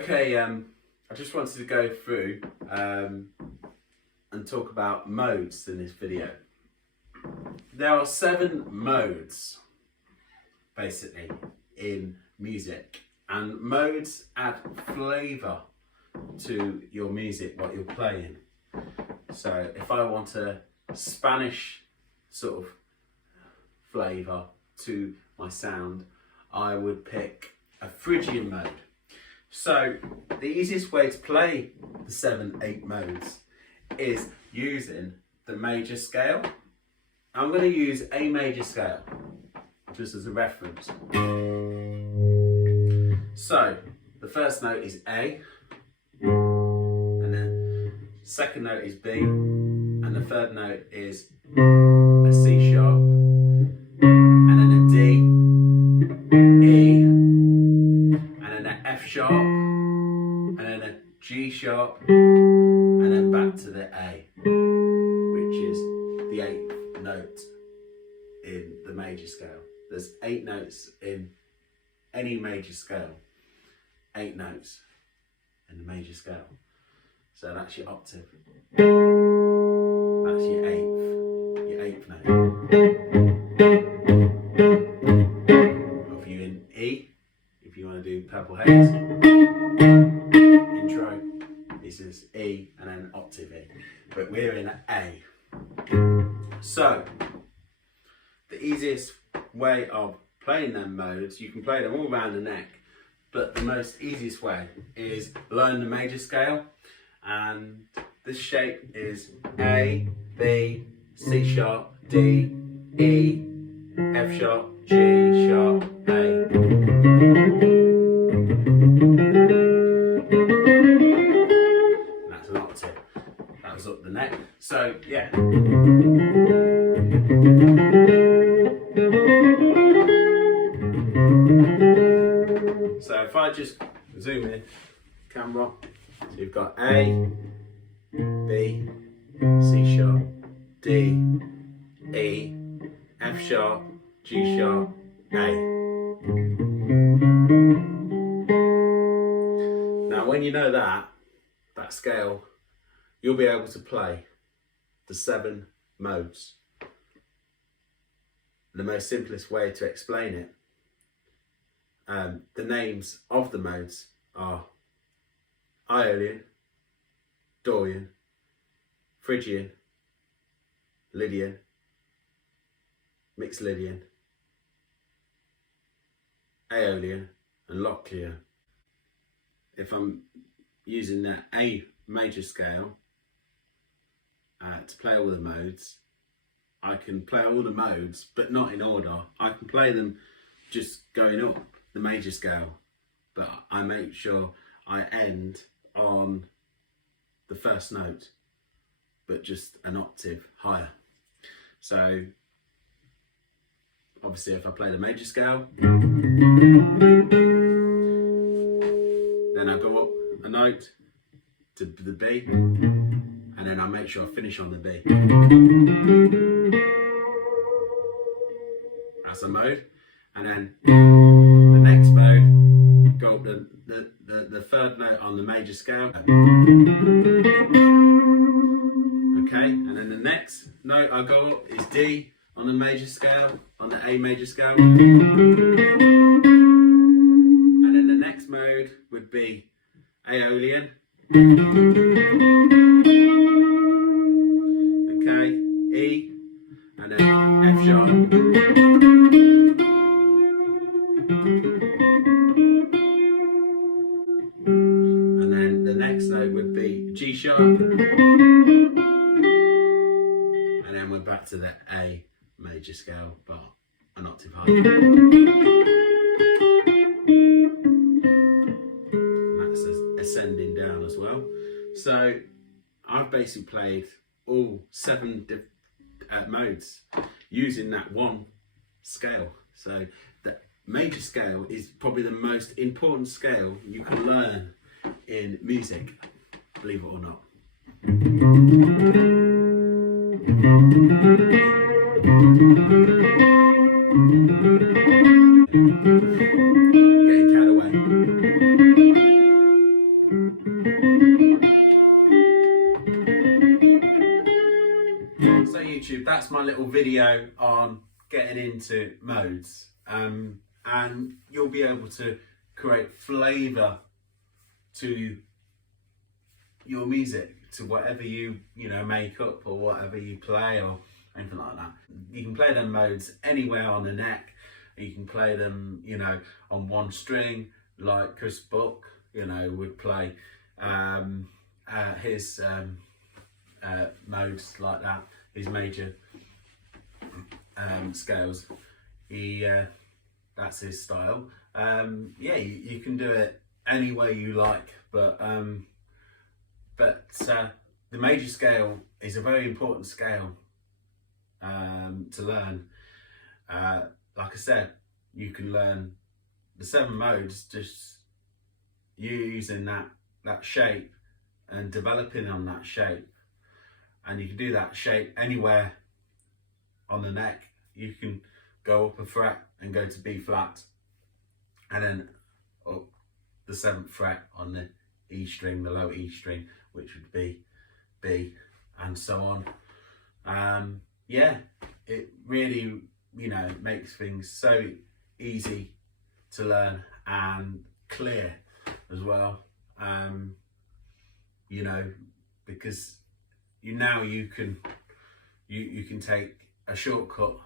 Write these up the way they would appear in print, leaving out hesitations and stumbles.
Okay, I just wanted to go through and talk about modes in this video. There are 7 modes, basically, in music, and modes add flavour to your music, what you're playing. So if I want a Spanish sort of flavour to my sound, I would pick a Phrygian mode. So the easiest way to play the 7-8 modes is using the major scale. I'm going to use A major scale just as a reference. So the first note is A, and then second note is B, and the third note is a C sharp, and then a D, E, and then an F sharp, and then a G sharp, and then back to the A, which is the 8th note in the major scale. There's 8 notes in any major scale, 8 notes in the major scale. So that's your octave. That's your 8th note. If you're in E, if you want to do Purple Haze, intro, this is E and then octave E. But we're in A. So, the easiest way of playing them modes, you can play them all around the neck, but the most easiest way is learn the major scale, and this shape is A, B, C sharp, D, E, F sharp, G sharp, A. And that's an octave. That was up the neck. So yeah. So if I just zoom in, camera, so you've got A, B, C sharp, D, E, F sharp, G sharp, A. Now when you know that scale, you'll be able to play the 7 modes. The most simplest way to explain it, the names of the modes are Aeolian, Dorian, Phrygian, Lydian, Mixed Lydian, Aeolian and Locklear. If I'm using that A major scale to play all the modes, I can play all the modes but not in order. I can play them just going up the major scale, but I make sure I end on the first note but just an octave higher. So obviously if I play the major scale, then I go up a note to the B, and then I make sure I finish on the B. That's a mode. And then the next mode, go up the third note on the major scale. Okay, and then the next note I go up is D on the major scale, on the A major scale. And then the next mode would be Aeolian. Okay, E, and then F sharp. And then the next note would be G sharp. And then we're back to the A major scale, but an octave higher. That's ascending down as well. So I've basically played all 7 modes using that one scale. So the major scale is probably the most important scale you can learn in music, believe it or not. Getting carried away. YouTube, that's my little video on getting into modes, and you'll be able to create flavour to your music, to whatever you make up or whatever you play or anything like that. You can play them modes anywhere on the neck. You can play them, on one string, like Chris Buck, would play his modes like that, his major scales. That's his style. Yeah, you can do it any way you like, but the major scale is a very important scale to learn. Like I said, you can learn the 7 modes just using that shape and developing on that shape, and you can do that shape anywhere on the neck. You can go up a fret and go to B flat, and then up the 7th fret on the E string, the low E string, which would be B, and so on. Yeah, it really makes things so easy to learn and clear as well. Because you can take a shortcut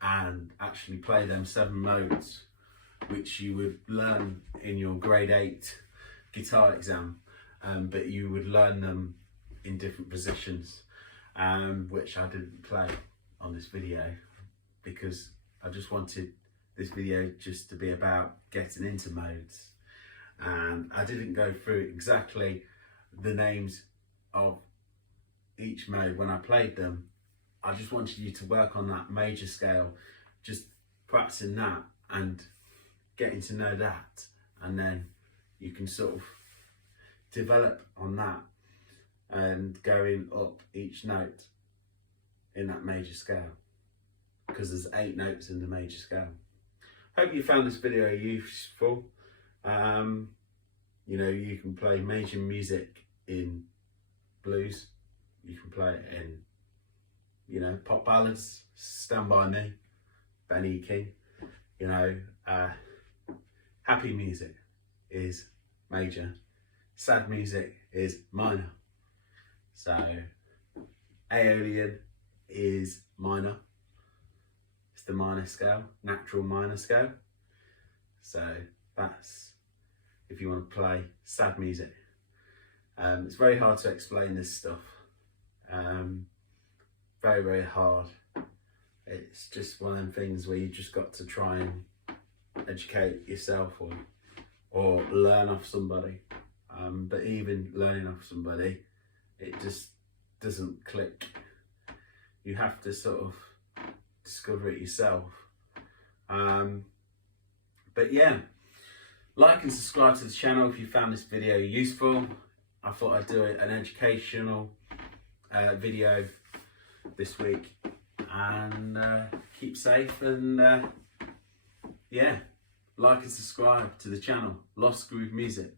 and actually play them 7 modes, which you would learn in your grade 8 guitar exam, but you would learn them in different positions, which I didn't play on this video because I just wanted this video just to be about getting into modes, and I didn't go through exactly the names of each mode when I played them. I just wanted you to work on that major scale, just practicing that and getting to know that, and then you can sort of develop on that and going up each note in that major scale, because there's 8 notes in the major scale. Hope you found this video useful. You can play major music in blues, you can play it in pop ballads, Stand By Me, Benny King. Happy music is major, sad music is minor. So Aeolian is minor, it's the minor scale, natural minor scale. So that's if you want to play sad music. It's very hard to explain this stuff, very, very hard. It's just one of them things where you just got to try and educate yourself or learn off somebody. But even learning off somebody, it just doesn't click. You have to sort of discover it yourself. But yeah, like and subscribe to the channel if you found this video useful. I thought I'd do an educational video this week, and keep safe, and yeah, like and subscribe to the channel, Lost Groove Music.